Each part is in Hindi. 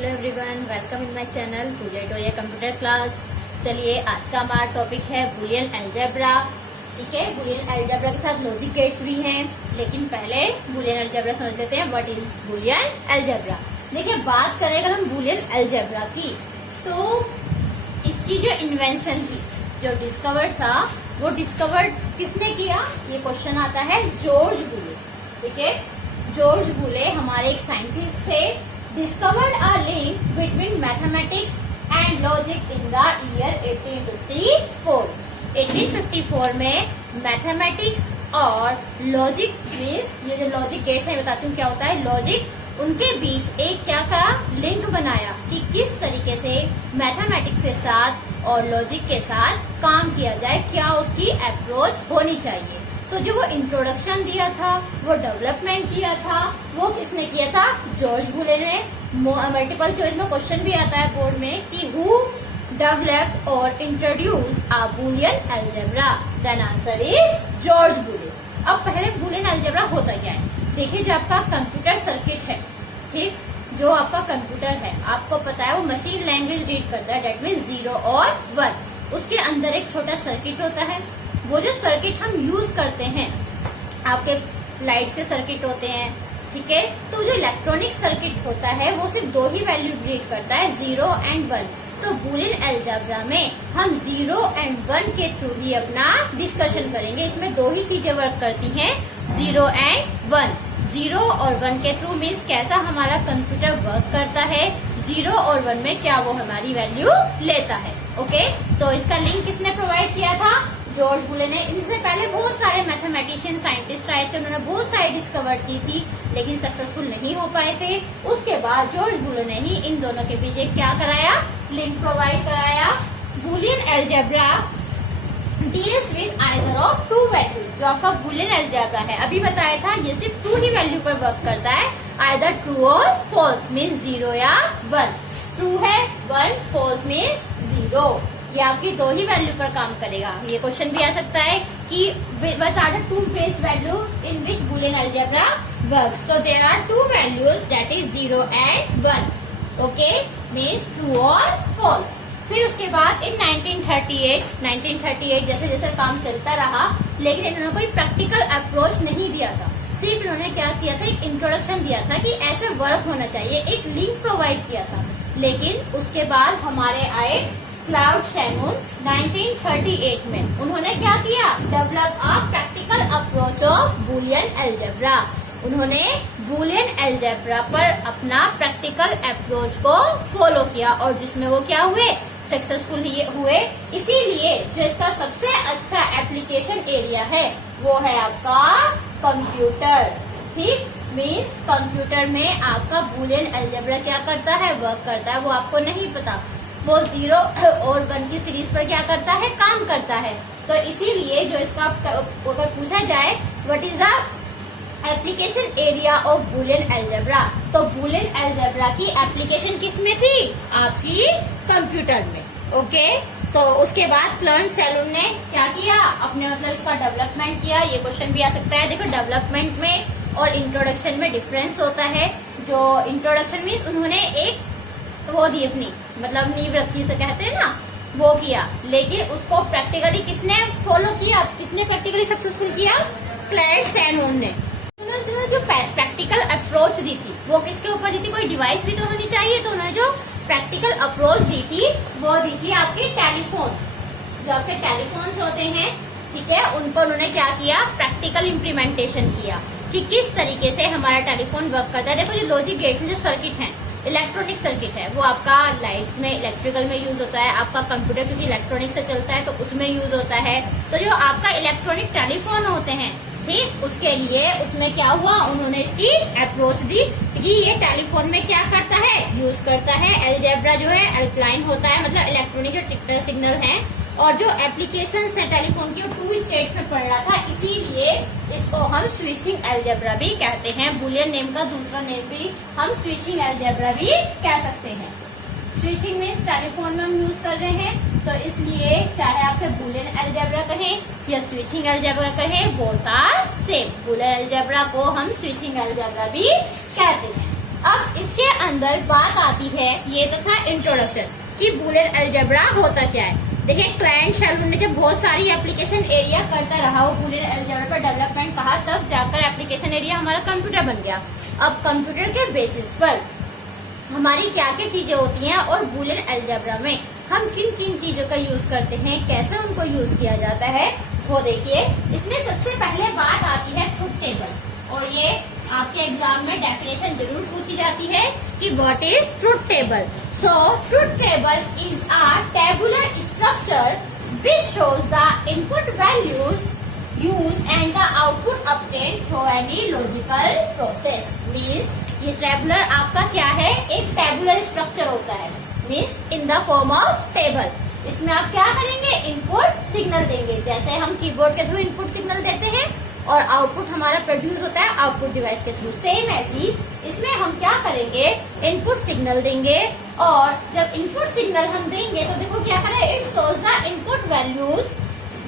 Hello everyone, welcome in my channel Pooja computer class. चलिए, आज का हमारा टॉपिक है बुलियन अलजेब्रा। ठीक है, बुलियन अलजेब्रा के साथ लॉजिक गेट्स भी हैं, लेकिन पहले बुलियन अलजेब्रा समझ लेते हैं। What is Boolean algebra? देखिए, बात करें अगर हम बुलियन अलजेब्रा की, तो इसकी जो इन्वेंशन थी, जो डिस्कवर था, वो डिस्कवर किसने किया? ये क्वेश्चन आता है जॉर्ज बुले। ठीक है, जॉर्ज बुले हमारे एक साइंटिस्ट थे। discovered a link between mathematics and logic in the year 1854। 1854 में मैथमेटिक्स और लॉजिक मीन्स ये जो लॉजिक गेट्स है, बताती हूँ क्या होता है लॉजिक, उनके बीच एक क्या का लिंक बनाया कि किस तरीके से मैथमेटिक्स के साथ और लॉजिक के साथ काम किया जाए, क्या उसकी अप्रोच होनी चाहिए। तो जो वो इंट्रोडक्शन दिया था, वो डेवलपमेंट किया था, वो किसने किया था? जॉर्ज बुले ने। मल्टीपल चॉइस में क्वेश्चन भी आता है बोर्ड में कि हु डेवलप्ड और introduce a boolean algebra? Then answer is George Boole. अब पहले बुलियन अलजेब्रा होता क्या है? देखिए, जो आपका कंप्यूटर सर्किट है, ठीक, जो आपका कंप्यूटर है, आपको पता है वो मशीन लैंग्वेज रीड करता है, डेट मीन 0 और 1। उसके अंदर एक छोटा सर्किट होता है। वो जो सर्किट हम यूज करते हैं, आपके लाइट्स के सर्किट होते हैं, ठीक है, तो जो इलेक्ट्रॉनिक सर्किट होता है वो सिर्फ दो ही वैल्यू रीड करता है, 0 एंड 1। तो बुलियन अलजेब्रा में हम 0 एंड 1 के थ्रू ही अपना डिस्कशन करेंगे। इसमें दो ही चीजें वर्क करती हैं, 0 एंड 1। 0 और 1 के थ्रू मीन्स कैसा हमारा कंप्यूटर वर्क करता है, 0 और 1 में क्या वो हमारी वैल्यू लेता है। ओके, तो इसका लिंक किसने प्रोवाइड किया था? जॉर्ज बुले ने। इनसे पहले बहुत सारे मैथमेटिशियन साइंटिस्ट आए थे, उन्होंने बहुत सारी डिस्कवर की थी, लेकिन सक्सेसफुल नहीं हो पाए थे। उसके बाद जॉर्ज बुले ने ही इन दोनों के बीच एक क्या कराया? लिंक प्रोवाइड कराया। Boolean algebra deals with either of to values. जो आपका बुलियन अलजेब्रा है, अभी बताया था, ये सिर्फ 2 ही वैल्यू पर वर्क करता है, आइदर ट्रू और फॉल्स मीन्स 0 या 1। ट्रू है 1, फॉल्स मीन्स 0। ये आपकी 2 ही वैल्यू पर काम करेगा। ये क्वेश्चन भी आ सकता है कि what are the 2 base value in which Boolean algebra works. तो there are 2 values, that is 0 and 1। Okay, means true और फॉल्स। फिर उसके बाद इन 1938 जैसे जैसे काम चलता रहा, लेकिन इन्होंने कोई प्रैक्टिकल अप्रोच नहीं दिया था। सिर्फ इन्होंने क्या किया था, एक इंट्रोडक्शन दिया था कि ऐसे वर्क होना चाहिए, एक लिंक प्रोवाइड किया था। लेकिन उसके बाद हमारे आए क्लाउड शैनून 1938 में। उन्होंने क्या किया? Develop a practical approach of Boolean algebra. उन्होंने बुलियन अलजेब्रा पर अपना प्रैक्टिकल अप्रोच को फॉलो किया और जिसमें वो क्या हुए? सक्सेसफुल हुए। इसीलिए जो इसका सबसे अच्छा एप्लीकेशन एरिया है वो है आपका कंप्यूटर। ठीक, मीन्स कंप्यूटर में आपका बुलियन अलजेब्रा क्या करता है? वर्क करता है। वो आपको नहीं पता, वो 0 और 1 की सीरीज पर क्या करता है? काम करता है। तो इसीलिए जो इसका अगर पूछा जाए what is the application area of Boolean algebra, तो बुलियन अलजेब्रा की एप्लीकेशन किसमें थी? आपकी कंप्यूटर में। ओके, तो उसके बाद क्लाउड शैनून ने क्या किया? अपने मतलब इसका डेवलपमेंट किया। ये क्वेश्चन भी आ सकता है। देखो, डेवलपमेंट में और इंट्रोडक्शन में डिफरेंस होता है। जो इंट्रोडक्शन मीन्स उन्होंने एक वो दी, अपनी मतलब नींव रखी से कहते हैं ना, वो किया, लेकिन उसको प्रैक्टिकली किसने फॉलो किया? किसने प्रैक्टिकली सक्सेसफुल किया? क्लाउड शैनून ने। उन्होंने जो प्रैक्टिकल अप्रोच दी थी वो किसके ऊपर दी थी? कोई डिवाइस भी तो होनी चाहिए, तो उन्होंने जो प्रैक्टिकल अप्रोच दी थी वो दी थी आपके टेलीफोन। जो आपके टेलीफोन्स होते हैं, ठीक है, उन पर उन्होंने क्या किया? प्रैक्टिकल इम्प्लीमेंटेशन किया कि किस तरीके से हमारा टेलीफोन वर्क करता है। देखो, जो लॉजिक गेट्स जो सर्किट है, इलेक्ट्रॉनिक सर्किट है, वो आपका लाइट्स में, इलेक्ट्रिकल में यूज होता है। आपका कंप्यूटर क्योंकि इलेक्ट्रॉनिक से चलता है तो उसमें यूज होता है। तो जो आपका इलेक्ट्रॉनिक टेलीफोन होते हैं, ठीक, उसके लिए उसमें क्या हुआ? उन्होंने इसकी अप्रोच दी कि ये टेलीफोन में क्या करता है? यूज करता है अलजेब्रा, जो है अल्कलाइन होता है, मतलब इलेक्ट्रॉनिक जो सिग्नल है, और जो एप्लीकेशन है टेलीफोन की, वो 2 स्टेट्स में पड़ रहा था। इसीलिए इसको हम स्विचिंग अलजेब्रा भी कहते हैं। बुलियन नेम का दूसरा नेम भी हम स्विचिंग अलजेब्रा भी कह सकते हैं। स्विचिंग मीन्स टेलीफोन में हम यूज कर रहे हैं, तो इसलिए चाहे आपसे बुलियन अलजेब्रा कहें या स्विचिंग अलजेब्रा कहें, both are same. Boolean algebra को हम स्विचिंग अलजेब्रा भी कहते हैं। अब इसके अंदर बात आती है, ये तो था इंट्रोडक्शन कि बूलियन अलजेब्रा होता क्या है। देखिए क्लाइंट शैलून ने जब बहुत सारी एप्लीकेशन एरिया करता रहा, वो बूलियन अलजेब्रा पर डेवलपमेंट कहा, तब जाकर एप्लीकेशन एरिया हमारा कंप्यूटर बन गया। अब कंप्यूटर के बेसिस पर हमारी क्या क्या चीजें होती हैं और बूलियन अलजेब्रा में हम किन किन चीजों का यूज करते हैं, कैसे उनको यूज किया जाता है, वो देखिए। इसमें सबसे पहले बात आती है ट्रुथ टेबल, और ये आपके एग्जाम में डेफिनेशन जरूर पूछी जाती है कि what is truth table. So truth table is a tabular structure which shows the input values use and the output obtained through any logical process. Means ये टेबुलर आपका क्या है, एक टेबुलर स्ट्रक्चर होता है, means in the form of table. इसमें आप क्या करेंगे, इनपुट सिग्नल देंगे, जैसे हम कीबोर्ड के थ्रू इनपुट सिग्नल देते हैं और आउटपुट हमारा प्रोड्यूस होता है आउटपुट डिवाइस के थ्रू। सेम ऐसी इसमें हम क्या करेंगे, इनपुट सिग्नल देंगे, और जब इनपुट सिग्नल हम देंगे तो देखो क्या करें, it shows the input values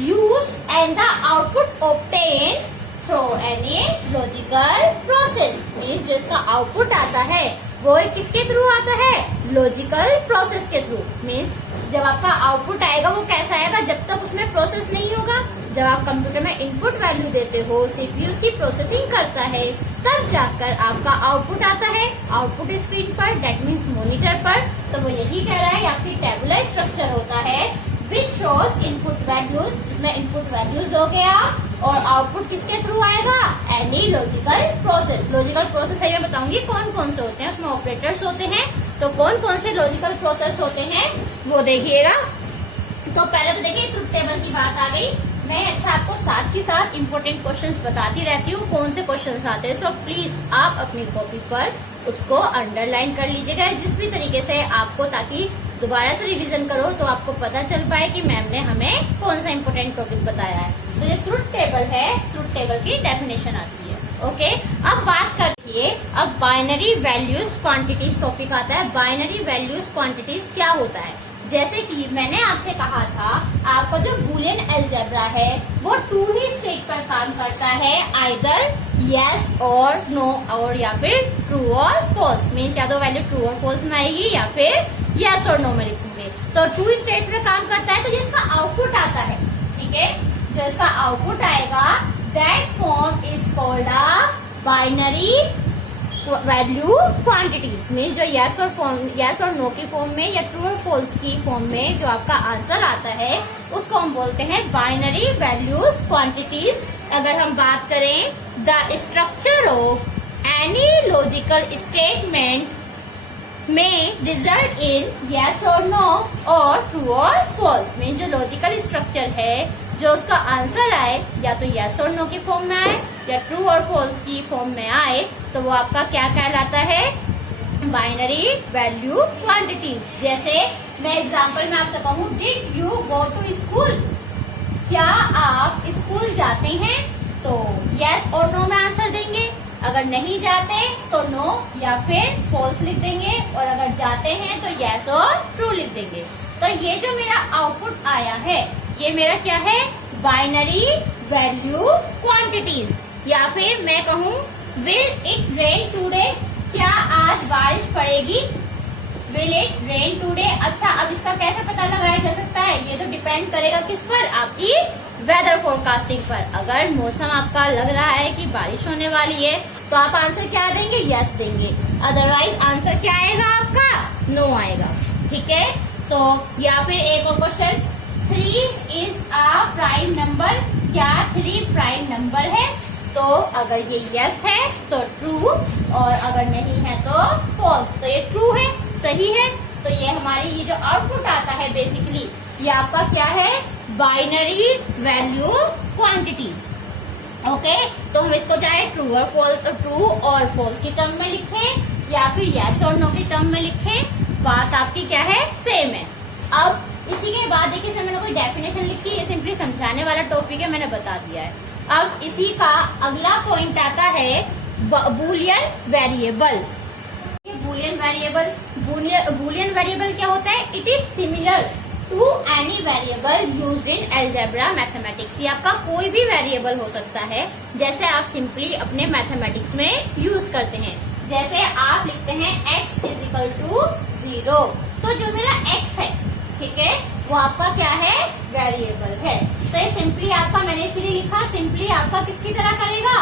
use and the output obtain through any logical process. Means जो इसका आउटपुट आता है वो किसके थ्रू आता है, लॉजिकल प्रोसेस के थ्रू। मीन्स जब आपका आउटपुट आएगा वो कैसा आएगा, जब तक उसमें प्रोसेस नहीं होगा। जब आप कंप्यूटर में इनपुट वैल्यू देते हो, सीपीयू उसकी प्रोसेसिंग करता है, तब जाकर आपका आउटपुट आता है आउटपुट स्क्रीन पर, डेट मीन्स मॉनिटर पर। तो वो यही कह रहा है आपकी टेबुलर स्ट्रक्चर होता है विच शोज इनपुट वैल्यूज, जिसमें इनपुट वैल्यूज दोगे आप और आउटपुट किसके थ्रू आएगा, any logical process. Logical process है, मैं बताऊंगी कौन कौन से होते हैं, उसमें ऑपरेटर्स होते हैं। तो कौन कौन से लॉजिकल प्रोसेस होते हैं वो देखिएगा। तो पहले तो देखिए ट्रुथ टेबल की बात आ गई। मैं अच्छा आपको साथ ही साथ इम्पोर्टेंट क्वेश्चंस बताती रहती हूँ, कौन से क्वेश्चंस आते हैं। सो प्लीज आप अपनी कॉपी पर उसको अंडरलाइन कर लीजिएगा जिस भी तरीके से आपको, ताकि दोबारा से रिवीजन करो तो आपको पता चल पाए कि मैम ने हमें कौन सा इम्पोर्टेंट टॉपिक बताया है। तो ये ट्रुथ टेबल है, ट्रुथ टेबल की डेफिनेशन आती है। ओके, अब बात करती है, अब बाइनरी वैल्यूज क्वांटिटीज टॉपिक आता है। बाइनरी वैल्यूज क्वांटिटीज क्या होता है, जैसे कि मैंने आपसे कहा था, आपका जो बूलियन अलजेब्रा है वो 2 ही स्टेट पर काम करता है, आइदर यस और नो, और या फिर ट्रू और फॉल्स। मीन्स या तो वैल्यू ट्रू और फॉल्स में आएगी या फिर यस और नो में लिखेंगे। तो 2 स्टेट्स में काम करता है। तो जो इसका आउटपुट आता है, ठीक है, जो इसका आउटपुट आएगा, that form is called a binary value quantities. में जो यस और नो की फॉर्म में या ट्रू और फॉल्स की फॉर्म में जो आपका आंसर आता है उसको हम बोलते हैं बाइनरी वैल्यूज क्वांटिटीज। अगर हम बात करें, the structure of any logical statement में रिजल्ट इन यस और नो और ट्रू और फॉल्स। में जो लॉजिकल स्ट्रक्चर है, जो उसका आंसर आए या तो यस और नो की फॉर्म में आए या ट्रू और फॉल्स की फॉर्म में आए, तो वो आपका क्या कहलाता है, बाइनरी वैल्यू क्वांटिटीज। जैसे मैं एग्जांपल में आपसे कहूँ, did you go to school, क्या आप स्कूल जाते हैं, तो यस और नो में आंसर देंगे। अगर नहीं जाते तो नो या फिर फॉल्स लिख देंगे, और अगर जाते हैं तो यस और ट्रू लिख देंगे। तो ये जो मेरा आउटपुट आया है, ये मेरा क्या है, बाइनरी वैल्यू क्वांटिटीज। या फिर मैं कहूँ, विल इट रेन टूडे, क्या आज बारिश पड़ेगी, विल इट रेन टूडे। अच्छा, अब इसका कैसे पता लगाया जा सकता है, ये तो डिपेंड करेगा किस पर, आपकी वेदर फोरकास्टिंग पर। अगर मौसम आपका लग रहा है कि बारिश होने वाली है तो आप आंसर क्या देंगे, यस देंगे। अदरवाइज आंसर क्या आएगा आपका, नो आएगा। ठीक है, तो या फिर एक और question, 3 is a prime number, क्या 3 प्राइम नंबर है, तो अगर ये यस है तो ट्रू, और अगर नहीं है तो फॉल्स। तो ये ट्रू है, सही है। तो ये हमारी ये जो आउटपुट आता है बेसिकली, ये आपका क्या है, बाइनरी वैल्यू क्वांटिटीज। ओके, तो हम इसको चाहे ट्रू और फॉल्स, ट्रू और फॉल्स की टर्म में लिखें या फिर यस और नो की टर्म में लिखें, बात आपकी क्या है, सेम है। अब इसी के बाद देखिए, इसमें मैंने कोई डेफिनेशन लिखी है, सिंपली समझाने वाला टॉपिक है, मैंने बता दिया है। अब इसी का अगला पॉइंट आता है बूलियन वेरिएबल। बूलियन वेरिएबल क्या होता है, it is similar to any variable used in algebra mathematics. ये आपका कोई भी वेरिएबल हो सकता है, जैसे आप सिंपली अपने मैथमेटिक्स में यूज करते हैं। जैसे आप लिखते हैं x इज इक्वल टू 0, तो जो मेरा x है, ठीक है, वो आपका क्या है, वेरिएबल है। तो ये सिंपली आपका, मैंने इसीलिए लिखा, सिंपली आपका किसकी तरह करेगा,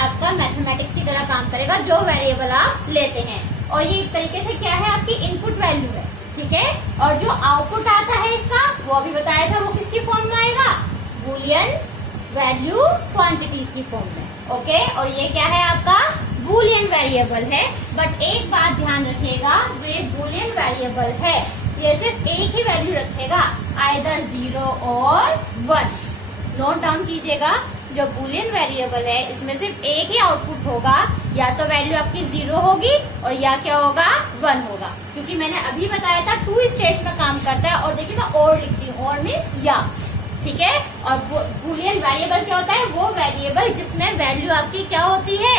आपका मैथमेटिक्स की तरह काम करेगा, जो वेरिएबल आप लेते हैं। और ये एक तरीके से क्या है, आपकी इनपुट वैल्यू है, ठीक है। और जो आउटपुट आता है इसका, वो अभी बताया था, वो किसकी फॉर्म में आएगा, बूलियन वैल्यू क्वांटिटीज की फॉर्म में, ओके। और ये क्या है, आपका बूलियन वेरिएबल है। बट एक बात ध्यान रखिएगा, जो ये बूलियन वेरिएबल है, ये सिर्फ एक ही वैल्यू रखेगा, आइदर 0 और 1। नोट डाउन कीजिएगा, जो बूलियन वेरिएबल है इसमें सिर्फ एक ही आउटपुट होगा, या तो वैल्यू आपकी 0 होगी और या क्या होगा, 1 होगा। क्योंकि मैंने अभी बताया था 2 स्टेट्स में काम करता है। और देखिए मैं और लिखती हूँ, और मीन्स या, ठीक है। और बूलियन वेरिएबल क्या होता है, वो वेरिएबल जिसमें वैल्यू आपकी क्या होती है,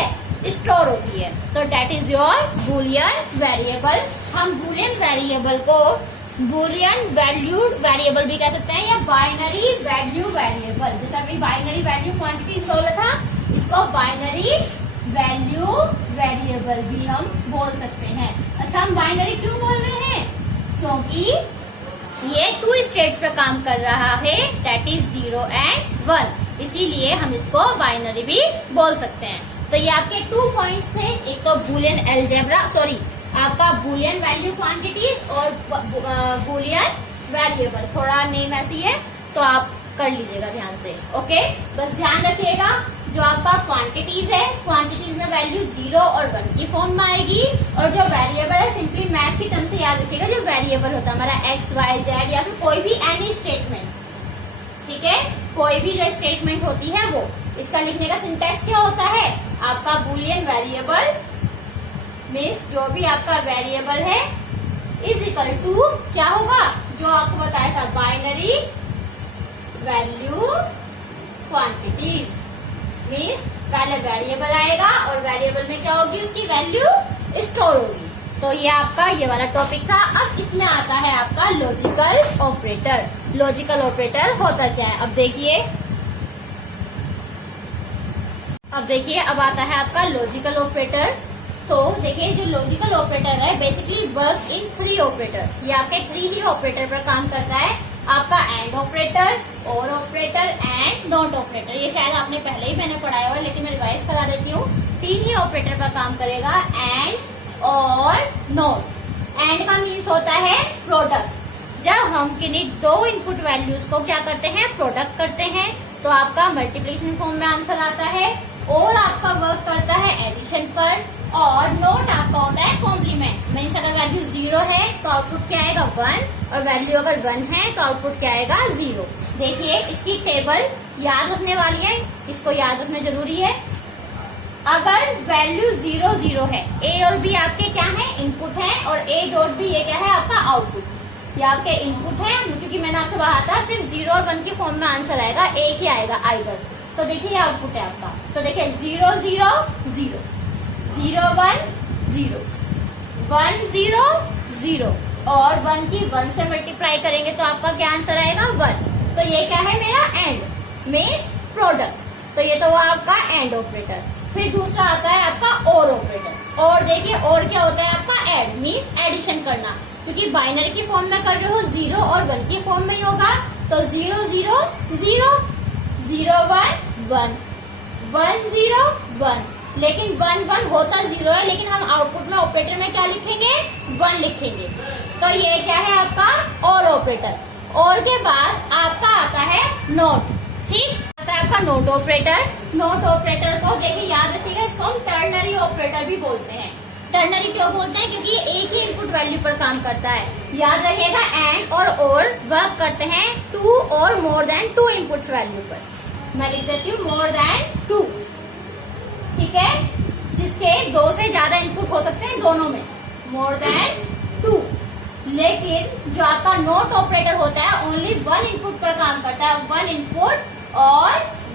स्टोर होती है। तो that is your boolean variable. हम बूलियन वेरिएबल को बूलियन वैल्यूड वेरिएबल भी कह सकते हैं, या बाइनरी वैल्यू वेरिएबल। जैसे अभी बाइनरी वैल्यू क्वांटिटी बोला था, इसको बाइनरी वैल्यू वेरिएबल भी हम बोल सकते हैं। अच्छा, हम बाइनरी क्यों बोल रहे हैं, क्योंकि ये 2 स्टेट्स पे काम कर रहा है, डेट इज 0 एंड 1, इसीलिए हम इसको बाइनरी भी बोल सकते हैं। तो ये आपके 2 पॉइंट्स थे, एक तो बूलियन अलजेब्रा, सॉरी आपका बूलियन वैल्यू क्वांटिटीज और बूलियन वेरिएबल। थोड़ा नेम ऐसी है तो आप कर लीजिएगा ध्यान से, ओके। बस ध्यान रखिएगा, जो आपका क्वांटिटीज है, क्वांटिटीज में वैल्यू 0 और 1 की फॉर्म में आएगी। और जो वेरिएबल है, सिंपली मैथ्स की टर्म से याद रखिएगा, जो वेरिएबल होता है हमारा x, y, z या फिर कोई भी एनी स्टेटमेंट, ठीक है, कोई भी जो स्टेटमेंट होती है वो, इसका लिखने का सिंटेक्स क्या होता है, आपका बूलियन वेरिएबल मीन्स जो भी आपका वेरिएबल है इज इक्वल टू क्या होगा, जो आपको बताया था, बाइनरी वैल्यू क्वांटिटीज। मीन्स पहले वेरिएबल आएगा और वेरिएबल में क्या होगी, उसकी वैल्यू स्टोर होगी। तो ये आपका ये वाला टॉपिक था। अब इसमें आता है आपका लॉजिकल ऑपरेटर। लॉजिकल ऑपरेटर होता क्या है, अब देखिए, अब आता है आपका लॉजिकल ऑपरेटर। तो देखिए, जो लॉजिकल ऑपरेटर है बेसिकली वर्क इन 3 ऑपरेटर। ये आपके 3 ही ऑपरेटर पर काम करता है, आपका एंड ऑपरेटर, और ऑपरेटर एंड नॉट ऑपरेटर। ये शायद आपने पहले ही मैंने पढ़ाया हुआ है, लेकिन मैं रिवाइज करा देती हूँ। 3 ही ऑपरेटर पर काम करेगा, एंड और नॉट। एंड का मीन्स होता है प्रोडक्ट। जब हम किन्हीं 2 इनपुट वैल्यूज को क्या करते हैं, प्रोडक्ट करते हैं, तो आपका मल्टीप्लिकेशन फॉर्म में आंसर आता है। और आपका वर्क करता है एडिशन पर, और नोट आपका होता है कॉम्प्लीमेंट। मीन्स अगर वैल्यू 0 है तो आउटपुट क्या आएगा, 1, और वैल्यू अगर 1 है तो आउटपुट क्या आएगा, 0। देखिए, इसकी टेबल याद रखने वाली है, इसको याद रखना जरूरी है। अगर वैल्यू 0 0 है, ए और बी आपके क्या है, इनपुट है, और ए डॉट बी ये क्या है, आपका आउटपुट। ये आपके इनपुट है, क्योंकि मैंने आपसे कहा था सिर्फ 0 और 1 की फॉर्म में आंसर आएगा, एक ही आएगा आइदर। तो देखिए, ये आउटपुट है आपका। तो देखिए 0 0 0, 0 1 0, 1 0 0, और 1 की 1 से मल्टीप्लाई करेंगे तो आपका क्या आंसर आएगा, 1। तो ये क्या है, मेरा एंड मीन्स प्रोडक्ट। तो ये तो वो आपका एंड ऑपरेटर। फिर दूसरा आता है आपका और ऑपरेटर। और देखिए, और क्या होता है आपका, ऐड मीन्स एडिशन करना। क्योंकि बाइनरी की फॉर्म में कर रहे हो, 0 और 1 की फॉर्म में ही होगा। तो 0 0 0, 0 1 1, 1 0 1, लेकिन 1 1 होता 0 है, लेकिन हम आउटपुट में ऑपरेटर में क्या लिखेंगे, 1 लिखेंगे। तो ये क्या है आपका और ऑपरेटर। और के बाद आपका आता है नोट, ठीक, आता है आपका नोट ऑपरेटर। नोट ऑपरेटर को देखिए याद रखिएगा, इसको हम टर्नरी ऑपरेटर भी बोलते हैं। टर्नरी क्यों बोलते हैं, क्योंकि ये एक ही इनपुट वैल्यू पर काम करता है। याद रखिएगा, एंड और वर्क करते हैं 2 और मोर देन 2 इनपुट वैल्यू पर। मैं लिख देती हूँ मोर देन 2, ठीक है, जिसके 2 से ज्यादा इनपुट हो सकते हैं दोनों में, मोर देन 2। लेकिन जो आपका नोट ऑपरेटर होता है ओनली 1 इनपुट पर काम करता है, 1 इनपुट और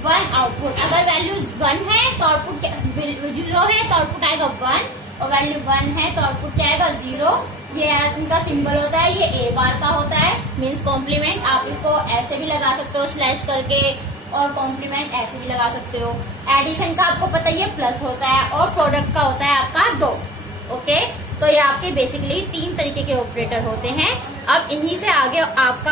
1 आउटपुट। अगर वैल्यू 1 है तो आउटपुट 0 है तो आउटपुट आएगा 1, और वैल्यू 1 है तो आउटपुट क्या आएगा, 0। ये इनका सिंबल होता है, ये ए बार का होता है, मीन्स कॉम्प्लीमेंट। आप इसको ऐसे भी लगा सकते हो स्लैश करके, और कॉम्प्लीमेंट ऐसे भी लगा सकते हो। एडिशन का आपको पता ही है प्लस होता है और प्रोडक्ट का होता है आपका 2। ओके, तो ये आपके बेसिकली 3 तरीके के ऑपरेटर होते हैं। अब इन्हीं से आगे आपका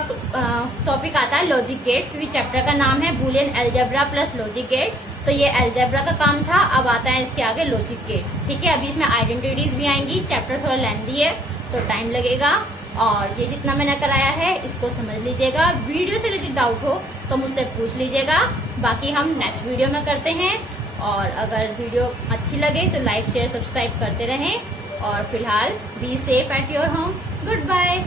टॉपिक आता है लॉजिक गेट्स, क्योंकि चैप्टर का नाम है boolean algebra plus logic gate. तो ये अलजेब्रा का काम था, अब आता है इसके आगे लॉजिक गेट्स। ठीक है, अभी इसमें आइडेंटिटीज भी आएंगी। चैप्टर थोड़ा लेंथी है तो टाइम लगेगा, और ये जितना मैंने कराया है इसको समझ लीजिएगा। वीडियो से रिलेटेड डाउट हो तो मुझसे पूछ लीजिएगा, बाकी हम नेक्स्ट वीडियो में करते हैं। और अगर वीडियो अच्छी लगे तो लाइक शेयर सब्सक्राइब करते रहें, और फिलहाल be safe at your home. Good bye.